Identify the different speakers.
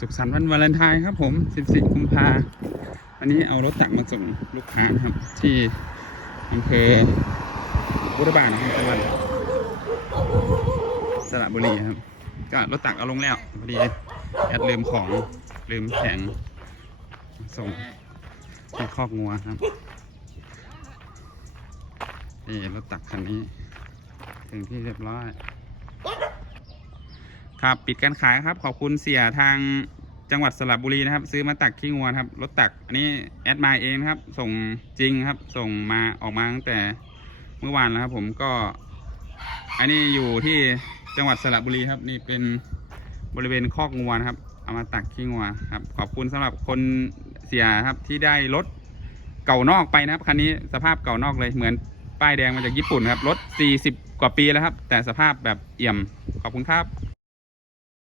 Speaker 1: สุขสันต์วันวาเลนไทน์ครับผม 14 กุมภาอันนี้เอารถตักมาส่งลูกค้านะครับ ที่อำเภอบุรบาลนะครับจังหวัดสระบุรีครับ ก็รถตักเอาลงแล้วพอดีแอดลืมของลืมแข็งส่งที่คอกงัวครับนี่รถตักคันนี้ ถึงที่เรียบร้อย ครับปิดการขายครับ ขอบคุณเสียทางจังหวัดสระบุรีนะครับ ซื้อมาตักขี้งัวครับรถตักอันนี้แอดมาเองครับ ส่งจริงครับ ส่งมาออกมาตั้งแต่เมื่อวานแล้วครับ ผมก็ อันนี้อยู่ที่จังหวัดสระบุรีครับ นี่เป็นบริเวณคอกงัวนะครับ เอามาตักขี้งัวครับ ขอบคุณสำหรับคนเสียครับที่ได้รถเก่านอกไปนะครับคันนี้สภาพเก่านอกเลยเหมือนป้ายแดงมาจากญี่ปุ่นครับรถ40 กว่าปีแล้วครับ แต่สภาพแบบเอี่ยมขอบคุณครับ